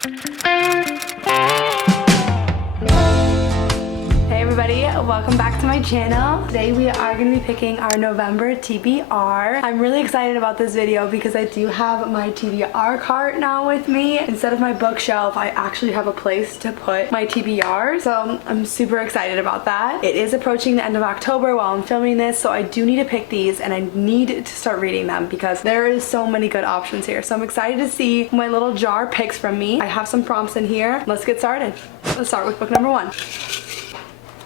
Hey everybody, welcome back to my channel. Today we are going to be picking our November TBR. I'm really excited about this video because I do have my TBR cart now with me. Instead of my bookshelf, I actually have a place to put my TBR, so I'm super excited about that. It is approaching the end of October while I'm filming this, so I do need to pick these and I need to start reading them because there is so many good options here. So I'm excited to see my little jar picks from me. I have some prompts in here. Let's get started. Let's start with book number 1.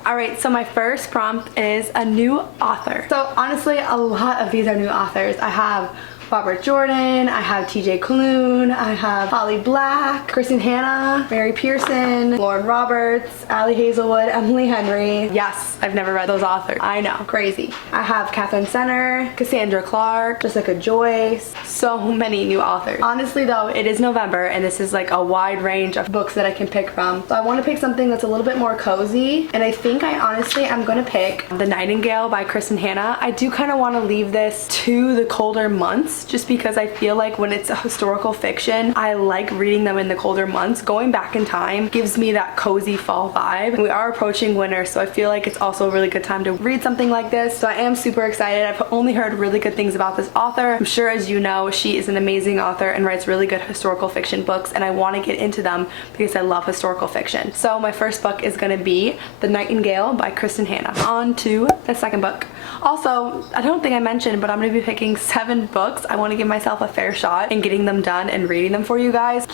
Alright, so my first prompt is a new author. So honestly, a lot of these are new authors. I have Robert Jordan, I have TJ Klune, I have Holly Black, Kristen Hanna, Mary Pearson, Lauren Roberts, Allie Hazelwood, Emily Henry. Yes, I've never read those authors. I know, crazy. I have Catherine Senner, Cassandra Clark, Jessica Joyce, so many new authors. Honestly though, it is November and this is like a wide range of books that I can pick from. So I want to pick something that's a little bit more cozy, and I think I honestly am going to pick The Nightingale by Kristen Hanna. I do kind of want to leave this to the colder months, just because I feel like when it's a historical fiction, I like reading them in the colder months. Going back in time gives me that cozy fall vibe. We are approaching winter, so I feel like it's also a really good time to read something like this. So I am super excited. I've only heard really good things about this author. I'm sure, as you know, she is an amazing author and writes really good historical fiction books, and I want to get into them because I love historical fiction. So my first book is going to be The Nightingale by Kristen Hanna. On to the second book. Also, I don't think I mentioned, but I'm going to be picking 7 books. I want to give myself a fair shot in getting them done and reading them for you guys.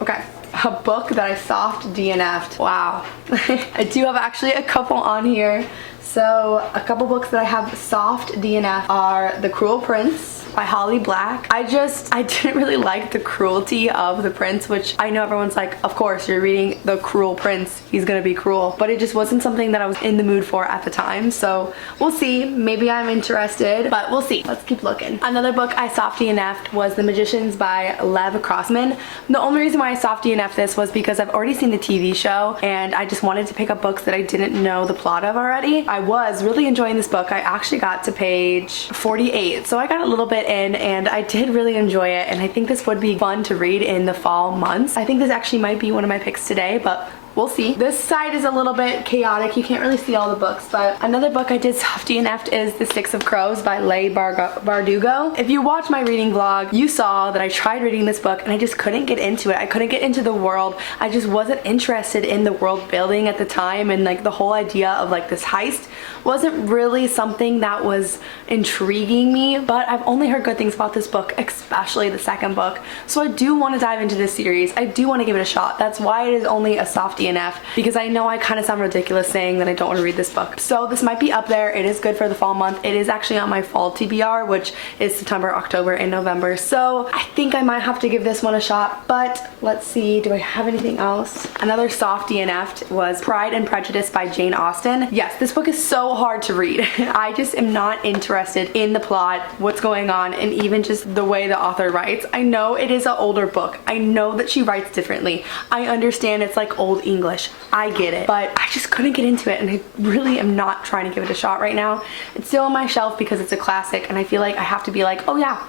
Okay, a book that I soft DNF'd. Wow. I do have actually a couple on here. So a couple books that I have soft DNF are The Cruel Prince by Holly Black. I didn't really like the cruelty of the prince, which I know everyone's like, of course you're reading The Cruel Prince, he's gonna be cruel, but it just wasn't something that I was in the mood for at the time. So we'll see, maybe I'm interested, but we'll see. Let's keep looking. Another book I soft DNF'd was The Magicians by Lev Crossman. The only reason why I soft DNF'd this was because I've already seen the TV show and I just wanted to pick up books that I didn't know the plot of already. I was really enjoying this book. I actually got to page 48, so I got a little bit in and I did really enjoy it, and I think this would be fun to read in the fall months. I think this actually might be one of my picks today, but we'll see. This side is a little bit chaotic. You can't really see all the books, but another book I did soft DNF'd is The Six of Crows by Leigh Bardugo. If you watched my reading vlog, you saw that I tried reading this book and I just couldn't get into it. I couldn't get into the world. I just wasn't interested in the world building at the time, and like the whole idea of like this heist wasn't really something that was intriguing me, but I've only heard good things about this book, especially the second book. So I do want to dive into this series. I do want to give it a shot. That's why it is only a soft DNF, because I know I kind of sound ridiculous saying that I don't want to read this book. So this might be up there. It is good for the fall month. It is actually on my fall TBR, which is September, October, and November. So I think I might have to give this one a shot, but let's see. Do I have anything else? Another soft DNF was Pride and Prejudice by Jane Austen. Yes, this book is so hard to read. I just am not interested in the plot, what's going on, and even just the way the author writes. I know it is an older book. I know that she writes differently. I understand it's like old English. I get it, but I just couldn't get into it, and I really am not trying to give it a shot right now. It's still on my shelf because it's a classic, and I feel like I have to be like, oh yeah,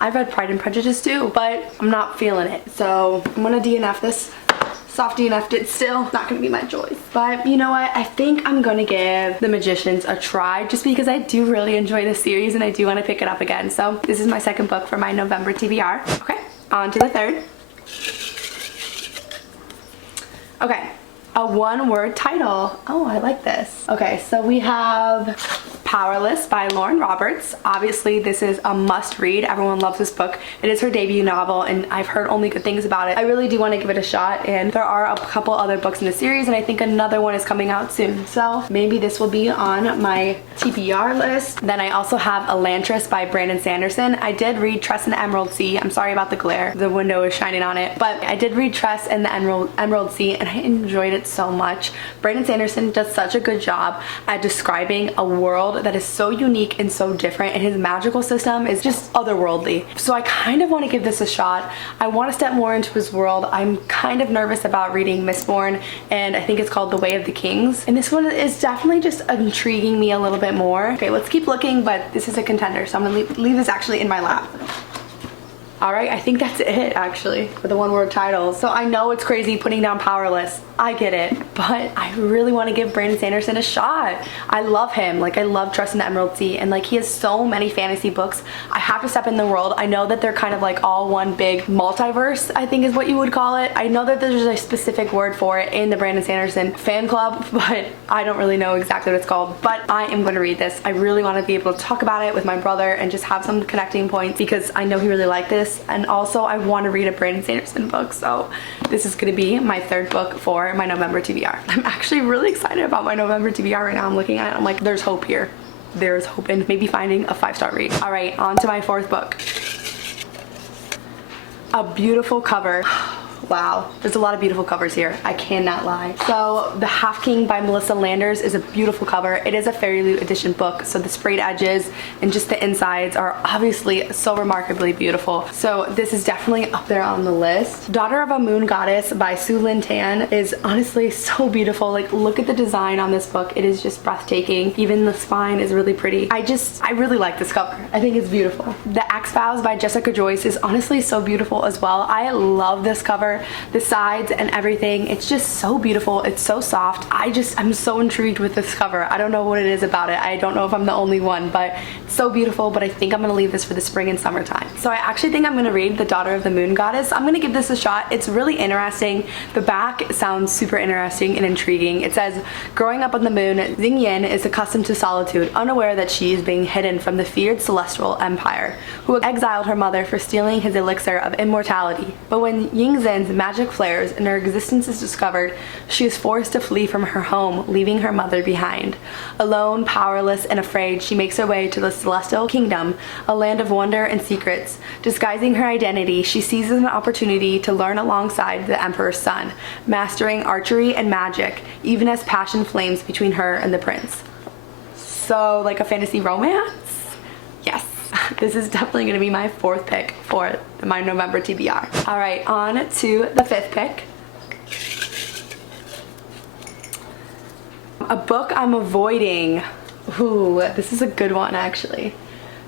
I've read Pride and Prejudice too, but I'm not feeling it. So I'm gonna DNF this. Soft DNF'd it still. Not gonna be my choice. But you know what? I think I'm gonna give The Magicians a try, just because I do really enjoy this series and I do want to pick it up again. So this is my second book for my November TBR. Okay, on to the third. Okay, a one-word title. Oh, I like this. Okay, so we have Powerless by Lauren Roberts. Obviously, this is a must-read. Everyone loves this book. It is her debut novel, and I've heard only good things about it. I really do want to give it a shot, and there are a couple other books in the series, and I think another one is coming out soon. So maybe this will be on my TBR list. Then I also have Elantris by Brandon Sanderson. I did read Tress and the Emerald Sea. I'm sorry about the glare. The window is shining on it. But I did read Tress and the Emerald Sea, and I enjoyed it so much. Brandon Sanderson does such a good job at describing a world that is so unique and so different, and his magical system is just otherworldly. So I kind of want to give this a shot. I want to step more into his world. I'm kind of nervous about reading Mistborn, and I think it's called The Way of the Kings, and this one is definitely just intriguing me a little bit more. Okay, let's keep looking, but this is a contender, so I'm gonna leave this actually in my lap. Alright, I think that's it actually for the one-word titles. So I know it's crazy putting down Powerless. I get it, but I really want to give Brandon Sanderson a shot. I love him. Like, I love Trust in the Emerald Sea, and like, he has so many fantasy books. I have to step in the world. I know that they're kind of like all one big multiverse, I think is what you would call it. I know that there's a specific word for it in the Brandon Sanderson fan club, but I don't really know exactly what it's called. But I am going to read this. I really want to be able to talk about it with my brother and just have some connecting points because I know he really liked this, and also I want to read a Brandon Sanderson book. So this is going to be my third book for my November TBR. I'm actually really excited about my November TBR right now. I'm looking at it, I'm like, there's hope here. There's hope in maybe finding a 5-star read. All right, on to my fourth book. A beautiful cover. Wow, there's a lot of beautiful covers here. I cannot lie. So The Half King by Melissa Landers is a beautiful cover. It is a Fairy Loot edition book, so the sprayed edges and just the insides are obviously so remarkably beautiful. So this is definitely up there on the list. Daughter of a Moon Goddess by Sue Lynn Tan is honestly so beautiful. Like, look at the design on this book. It is just breathtaking. Even the spine is really pretty. I really like this cover. I think it's beautiful. The Axe Vows by Jessica Joyce is honestly so beautiful as well. I love this cover. The sides and everything, it's just so beautiful. It's so soft. I'm so intrigued with this cover. I don't know what it is about it. I don't know if I'm the only one, but it's so beautiful. But I think I'm gonna leave this for the spring and summertime. So I actually think I'm gonna read The Daughter of the Moon Goddess. I'm gonna give this a shot. It's really interesting. The back sounds super interesting and intriguing. It says, growing up on the moon, Xing Yin is accustomed to solitude, unaware that she is being hidden from the feared celestial empire, who exiled her mother for stealing his elixir of immortality. But when Ying Zen's magic flares and her existence is discovered, she is forced to flee from her home, leaving her mother behind. Alone, powerless, and afraid, she makes her way to the Celestial Kingdom, a land of wonder and secrets. Disguising her identity, she seizes an opportunity to learn alongside the Emperor's son, mastering archery and magic, even as passion flames between her and the prince. So, like a fantasy romance? Yes. This is definitely going to be my fourth pick for my November TBR. All right, on to the fifth pick. A book I'm avoiding. Ooh, this is a good one actually.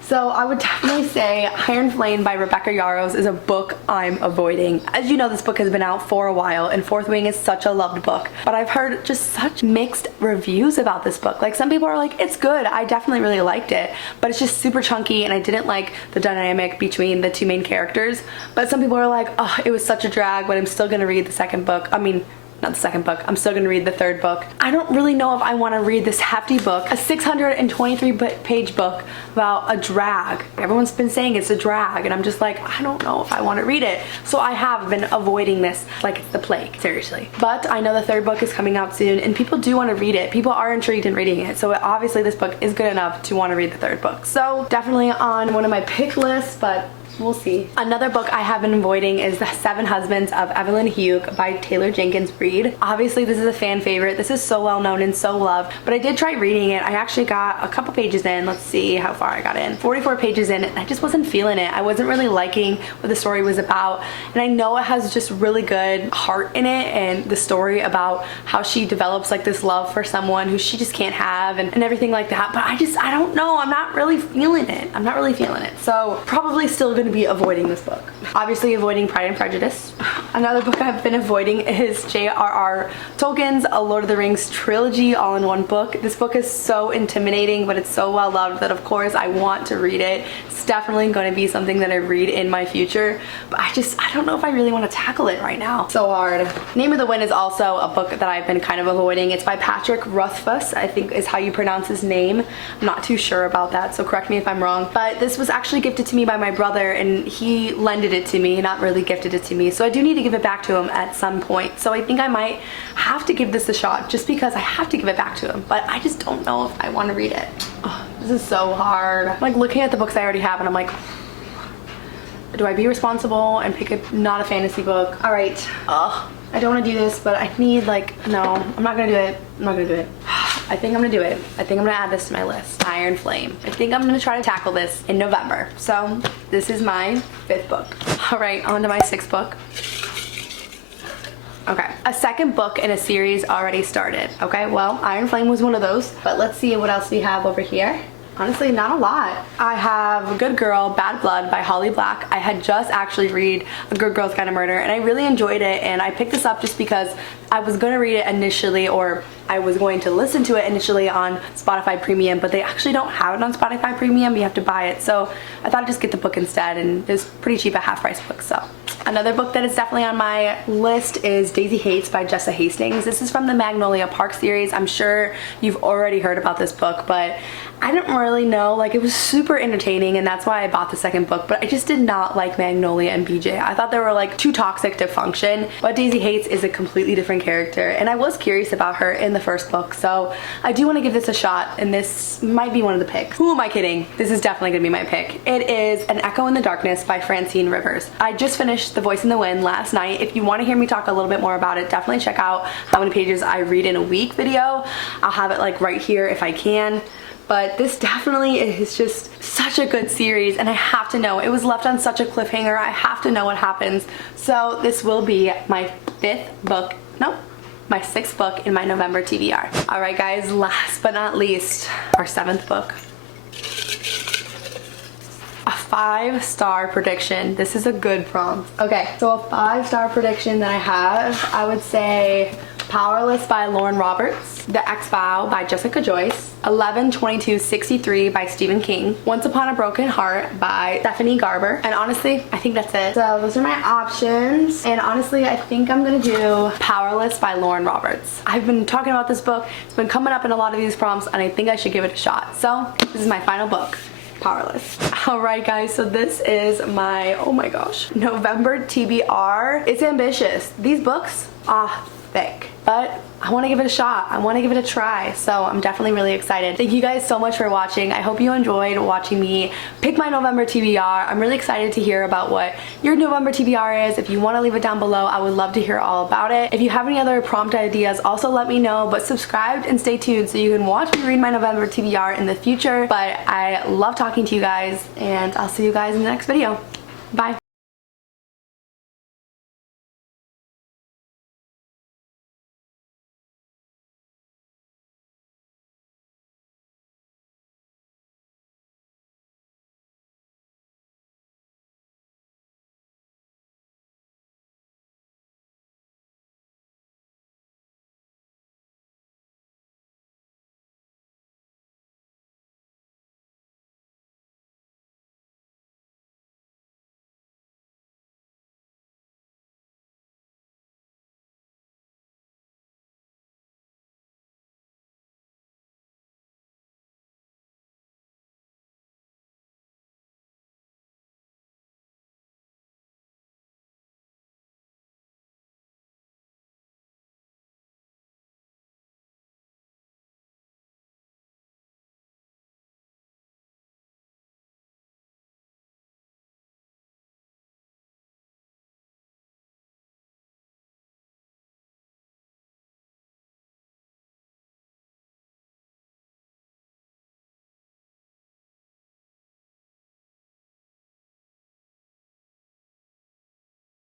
So I would definitely say Iron Flame by Rebecca Yarros is a book I'm avoiding. As you know, this book has been out for a while, and Fourth Wing is such a loved book, but I've heard just such mixed reviews about this book. Like, some people are like, it's good. I definitely really liked it, but it's just super chunky, and I didn't like the dynamic between the two main characters. But some people are like, oh, it was such a drag, but I'm still gonna read the second book. I mean, not the second book, I'm still gonna read the third book. I don't really know if I wanna read this hefty book, a 623 page book about a drag. Everyone's been saying it's a drag, and I'm just like, I don't know if I wanna read it. So I have been avoiding this like it's the plague, seriously. But I know the third book is coming out soon, and people do wanna read it. People are intrigued in reading it, so obviously this book is good enough to wanna read the third book. So definitely on one of my pick lists, but we'll see. Another book I have been avoiding is The Seven Husbands of Evelyn Hugh by Taylor Jenkins Reid. Obviously this is a fan favorite. This is so well known and so loved, but I did try reading it. I actually got a couple pages in. Let's see how far I got in. 44 pages in, and I just wasn't feeling it. I wasn't really liking what the story was about, and I know it has just really good heart in it, and the story about how she develops like this love for someone who she just can't have, and everything like that, but I don't know. I'm not really feeling it. I'm not really feeling it. So probably still gonna be avoiding this book. Obviously avoiding Pride and Prejudice. Another book I've been avoiding is J.R.R. Tolkien's A Lord of the Rings trilogy all in one book. This book is so intimidating, but it's so well loved that of course I want to read it. It's definitely going to be something that I read in my future, but I don't know if I really want to tackle it right now. So hard. Name of the Wind is also a book that I've been kind of avoiding. It's by Patrick Rothfuss, I think is how you pronounce his name. I'm not too sure about that, so correct me if I'm wrong. But this was actually gifted to me by my brother, and he lended it to me, not really gifted it to me, so I do need to give it back to him at some point. So I think I might have to give this a shot just because I have to give it back to him, but I just don't know if I want to read it. Oh, this is so hard. I'm like looking at the books I already have, and I'm like, do I be responsible and pick not a fantasy book? All right. I don't want to do this, but I need no, I'm not gonna do it. I'm not gonna do it. I think I'm gonna do it. I think I'm gonna add this to my list. Iron Flame. I think I'm gonna try to tackle this in November. So this is my fifth book. All right, on to my sixth book. Okay, a second book in a series already started. Okay, well, Iron Flame was one of those, but let's see what else we have over here. Honestly, not a lot. I have Good Girl, Bad Blood by Holly Black. I had just actually read A Good Girl's Guide to Murder and I really enjoyed it, and I picked this up just because I was going to read it initially, or I was going to listen to it initially on Spotify Premium, but they actually don't have it on Spotify Premium. You have to buy it. So I thought I'd just get the book instead, and it's pretty cheap at half price book. So another book that is definitely on my list is Daisy Hates by Jessa Hastings. This is from the Magnolia Park series. I'm sure you've already heard about this book, but I didn't really know. Like, it was super entertaining, and that's why I bought the second book, but I just did not like Magnolia and BJ. I thought they were like too toxic to function. What Daisy Hates is a completely different character, and I was curious about her in the first book, so I do want to give this a shot, and this might be one of the picks. Who am I kidding? This is definitely gonna be my pick. It is An Echo in the Darkness by Francine Rivers. I just finished The Voice in the Wind last night. If you want to hear me talk a little bit more about it, definitely check out How Many Pages I Read in a Week video. I'll have it like right here if I can. But this definitely is just such a good series, and I have to know. It was left on such a cliffhanger. I have to know what happens. So this will be my my sixth book in my November TBR. All right, guys, last but not least, our seventh book. A 5-star prediction. This is a good prompt. Okay, so a 5-star prediction that I have, I would say Powerless by Lauren Roberts, The Ex-Vow by Jessica Joyce, 11/22/63 by Stephen King, Once Upon a Broken Heart by Stephanie Garber, and honestly, I think that's it. So those are my options, and honestly, I think I'm gonna do Powerless by Lauren Roberts. I've been talking about this book, it's been coming up in a lot of these prompts, and I think I should give it a shot. So this is my final book. Powerless. Alright guys, so this is my, oh my gosh, November TBR. It's ambitious. These books are thick, but I want to give it a shot. I want to give it a try, so I'm definitely really excited. Thank you guys so much for watching. I hope you enjoyed watching me pick my November TBR. I'm really excited to hear about what your November TBR is. If you want to leave it down below, I would love to hear all about it. If you have any other prompt ideas, also let me know, but subscribe and stay tuned so you can watch me read my November TBR in the future. But I love talking to you guys, and I'll see you guys in the next video. Bye.